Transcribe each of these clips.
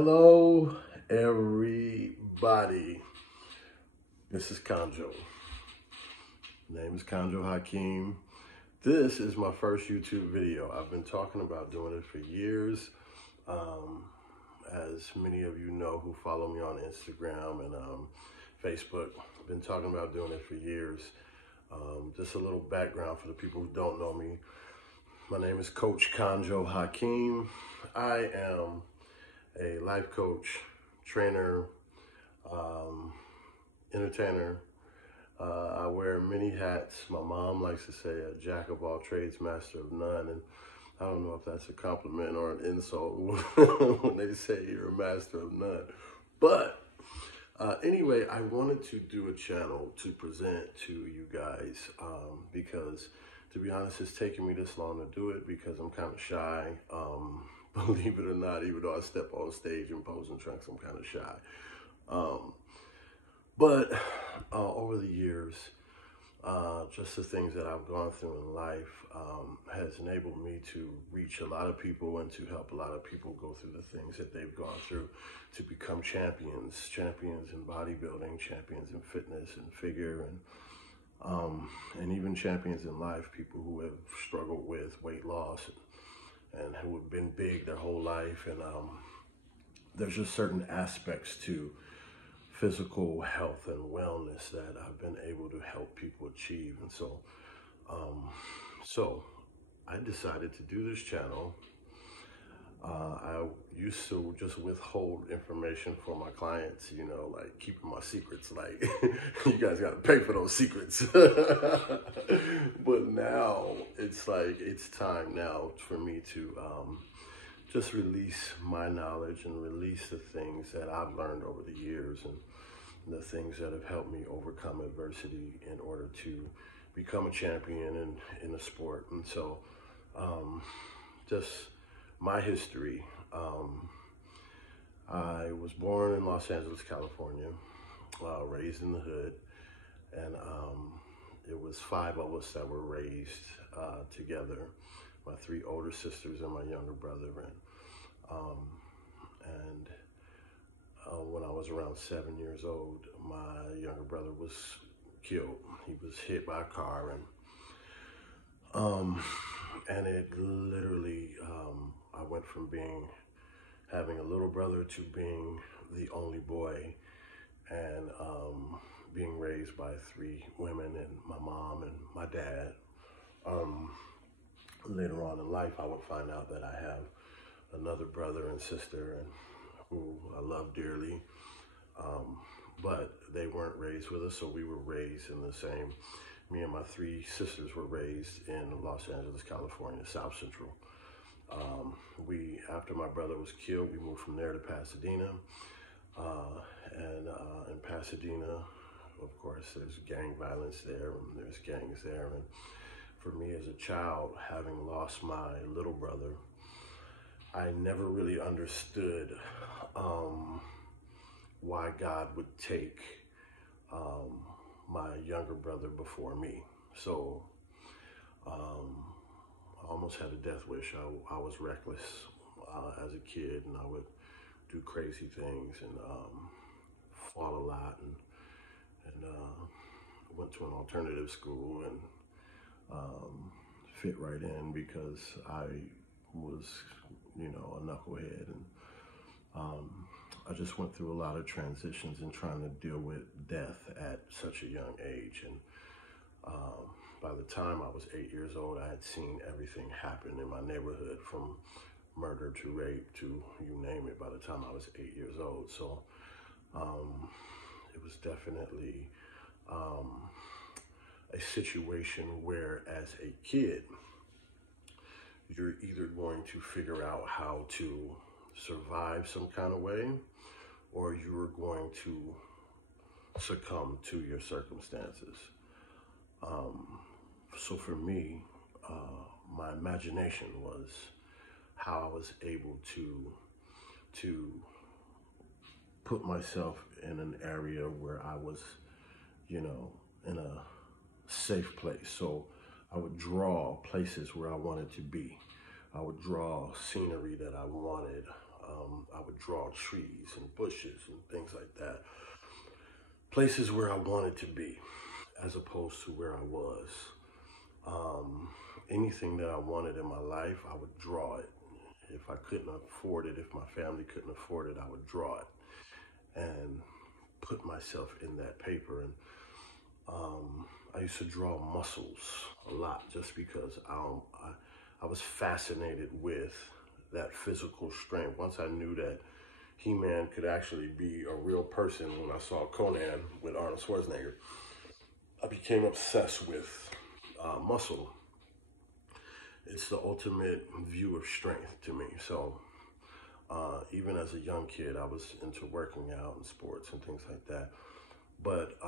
Hello, everybody. This is Kanjo. Name is Kanjo Hakeem. This is my first YouTube video. I've been talking about doing it for years. As many of you know who follow me on Instagram and Facebook, I've been talking about doing it for years. Just a little background for the people who don't know me. My name is Coach Kanjo Hakeem. I am a life coach, trainer, entertainer. I wear many hats. My mom likes to say a jack of all trades, master of none. And I don't know if that's a compliment or an insult when they say you're a master of none. But anyway, I wanted to do a channel to present to you guys because, to be honest, it's taken me this long to do it because I'm kind of shy. Believe it or not, even though I step on stage and pose in trunks, I'm kind of shy. But over the years, just the things that I've gone through in life has enabled me to reach a lot of people and to help a lot of people go through the things that they've gone through to become champions in bodybuilding, champions in fitness and figure, and even champions in life, people who have struggled with weight loss and who have been big their whole life. And there's just certain aspects to physical health and wellness that I've been able to help people achieve. And so I decided to do this channel. I used to just withhold information for my clients, you know, like keeping my secrets, like you guys got to pay for those secrets. But now it's like, it's time now for me to just release my knowledge and release the things that I've learned over the years and the things that have helped me overcome adversity in order to become a champion in a sport. And so just my history. I was born in Los Angeles, California, raised in the hood, and it was 5 of us that were raised together, my 3 older sisters and my younger brother. And when I was around 7 years old, my younger brother was killed. He was hit by a car, and it literally, I went from having a little brother to being the only boy, and being raised by 3 women and my mom and my dad. Later on in life, I would find out that I have another brother and sister, and who I love dearly, but they weren't raised with us, so we were raised in the same. Me and my 3 sisters were raised in Los Angeles, California, South Central. After my brother was killed, we moved from there to Pasadena. And in Pasadena, of course, there's gang violence there, and there's gangs there. And for me as a child, having lost my little brother, I never really understood why God would take my younger brother before me. So I almost had a death wish. I was reckless as a kid, and I would do crazy things and fall a lot, and went to an alternative school and fit right in because I was, you know, a knucklehead, and I just went through a lot of transitions in trying to deal with death at such a young age. And by the time I was 8 years old, I had seen everything happen in my neighborhood, from murder to rape to you name it, by the time I was 8 years old. So it was definitely a situation where, as a kid, you're either going to figure out how to survive some kind of way, or you're going to succumb to your circumstances. So for me, my imagination was how I was able to put myself in an area where I was, you know, in a safe place. So I would draw places where I wanted to be. I would draw scenery that I wanted. I would draw trees and bushes and things like that. Places where I wanted to be as opposed to where I was. Anything that I wanted in my life, I would draw it. If I couldn't afford it, if my family couldn't afford it, I would draw it and put myself in that paper. And I used to draw muscles a lot just because I was fascinated with that physical strength. Once I knew that He-Man could actually be a real person when I saw Conan with Arnold Schwarzenegger, I became obsessed with muscle. It's the ultimate view of strength to me. So even as a young kid, I was into working out and sports and things like that. But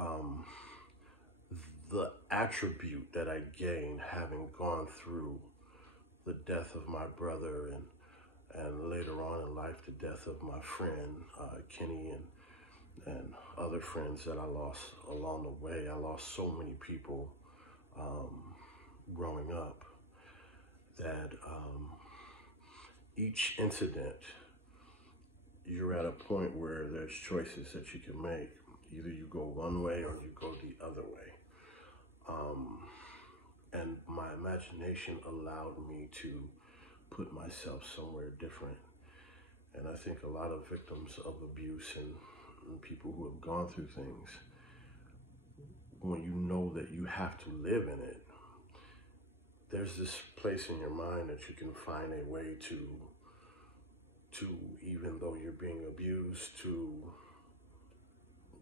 the attribute that I gained having gone through the death of my brother and later on in life, the death of my friend, Kenny, and other friends that I lost along the way. I lost so many people growing up that each incident, you're at a point where there's choices that you can make. Either you go one way or you go the other way. And my imagination allowed me to put myself somewhere different. And I think a lot of victims of abuse and people who have gone through things, when you know that you have to live in it, there's this place in your mind that you can find a way to even though you're being abused, to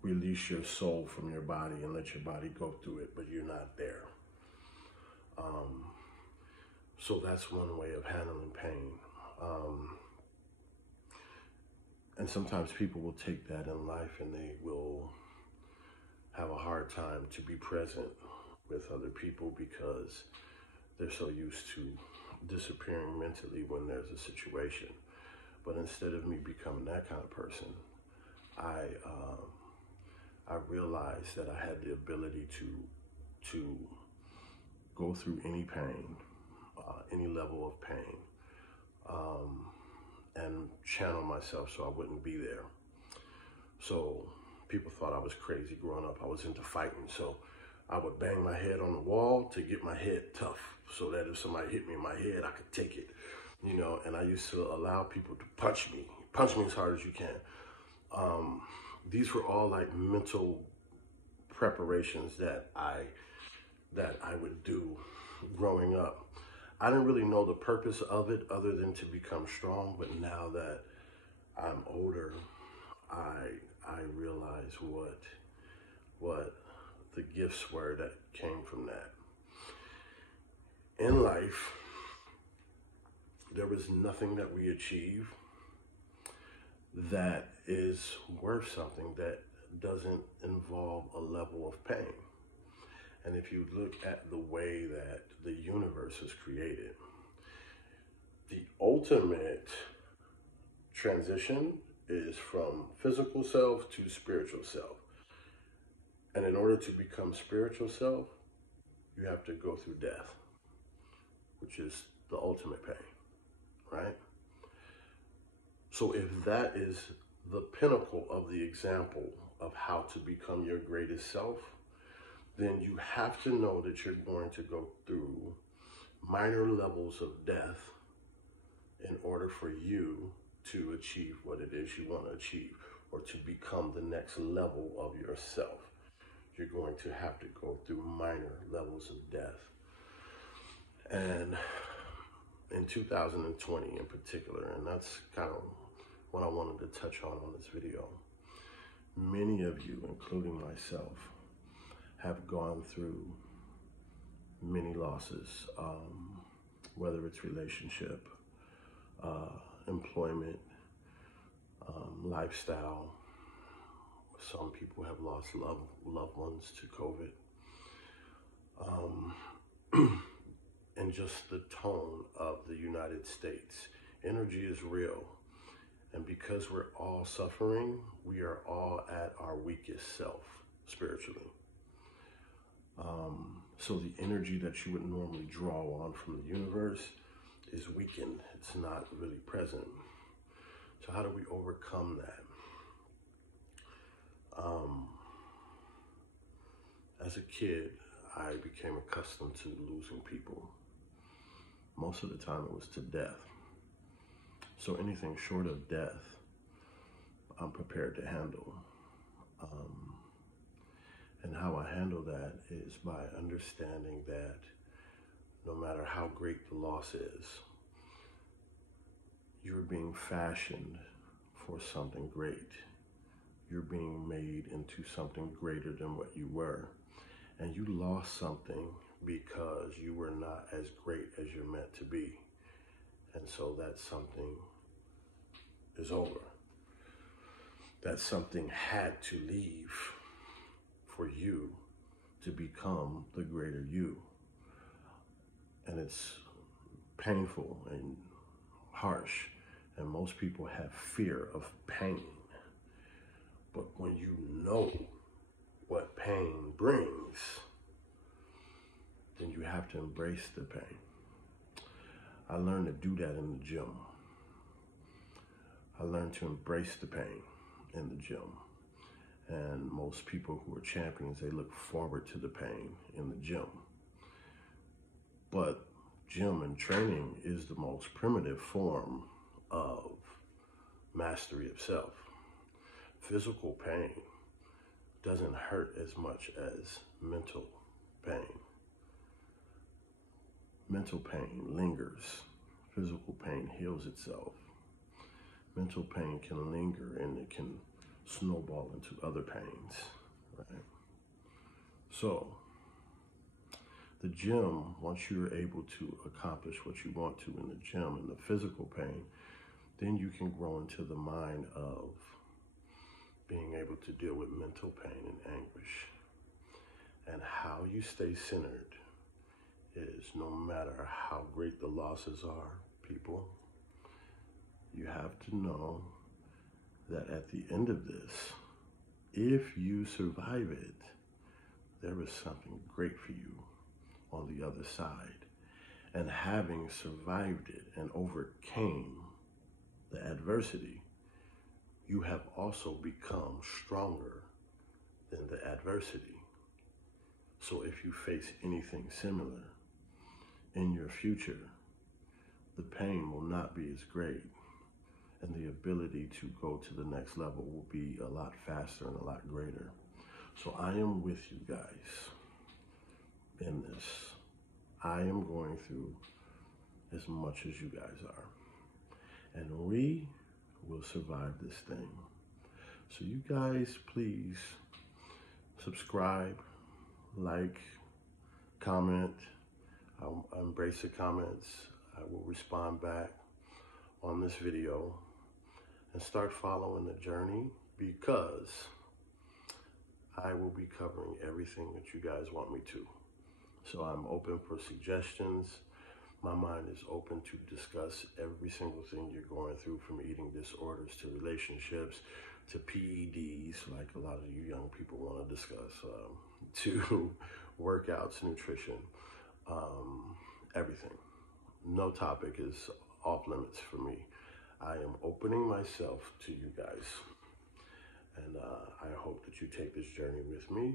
release your soul from your body and let your body go through it, but you're not there. So that's one way of handling pain. And sometimes people will take that in life and they will have a hard time to be present with other people because they're so used to disappearing mentally when there's a situation. But instead of me becoming that kind of person, I realized that I had the ability to go through any pain, any level of pain, and channel myself so I wouldn't be there. So people thought I was crazy growing up. I was into fighting, so I would bang my head on the wall to get my head tough so that if somebody hit me in my head, I could take it, you know. And I used to allow people to punch me as hard as you can. These were all like mental preparations that I would do growing up. I didn't really know the purpose of it other than to become strong, but now that I'm older, I realize what the gifts were that came from that. In life, there was nothing that we achieve that is worth something that doesn't involve a level of pain. And if you look at the way that the universe is created, the ultimate transition is from physical self to spiritual self. And in order to become spiritual self, you have to go through death, which is the ultimate pain, right? So if that is the pinnacle of the example of how to become your greatest self, then you have to know that you're going to go through minor levels of death in order for you to achieve what it is you want to achieve or to become the next level of yourself. You're going to have to go through minor levels of death. And in 2020 in particular, and that's kind of what I wanted to touch on this video, many of you, including myself, have gone through many losses, whether it's relationship, employment, lifestyle. Some people have lost loved ones to COVID. And just the tone of the United States. Energy is real. And because we're all suffering, we are all at our weakest self spiritually. So the energy that you would normally draw on from the universe is weakened. It's not really present. So how do we overcome that? As a kid, I became accustomed to losing people. Most of the time it was to death. So anything short of death, I'm prepared to handle. And how I handle that is by understanding that no matter how great the loss is, you're being fashioned for something great. You're being made into something greater than what you were. And you lost something because you were not as great as you're meant to be. And so that something is over. That something had to leave for you to become the greater you. And it's painful and harsh, and most people have fear of pain. But when you know what pain brings, then you have to embrace the pain. I learned to do that in the gym. I learned to embrace the pain in the gym. And most people who are champions, they look forward to the pain in the gym. But gym and training is the most primitive form of mastery of self. Physical pain doesn't hurt as much as mental pain. Mental pain lingers. Physical pain heals itself. Mental pain can linger and it can snowball into other pains, right? So, the gym, once you're able to accomplish what you want to in the gym and the physical pain, then you can grow into the mind of being able to deal with mental pain and anguish. And how you stay centered is, no matter how great the losses are, people, you have to know that at the end of this, if you survive it, there is something great for you on the other side. And having survived it and overcame the adversity, you have also become stronger than the adversity. So if you face anything similar in your future, the pain will not be as great, and the ability to go to the next level will be a lot faster and a lot greater. So I am with you guys in this. I am going through as much as you guys are. And we will survive this thing. So you guys, please subscribe, like, comment. I embrace the comments. I will respond back on this video and start following the journey, because I will be covering everything that you guys want me to. So I'm open for suggestions. My mind is open to discuss every single thing you're going through, from eating disorders to relationships to PEDs, like a lot of you young people want to discuss, to workouts, nutrition, everything. No topic is off limits for me. I am opening myself to you guys. And I hope that you take this journey with me.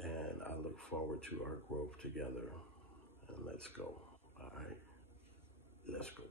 And I look forward to our growth together. And let's go. All right, let's go.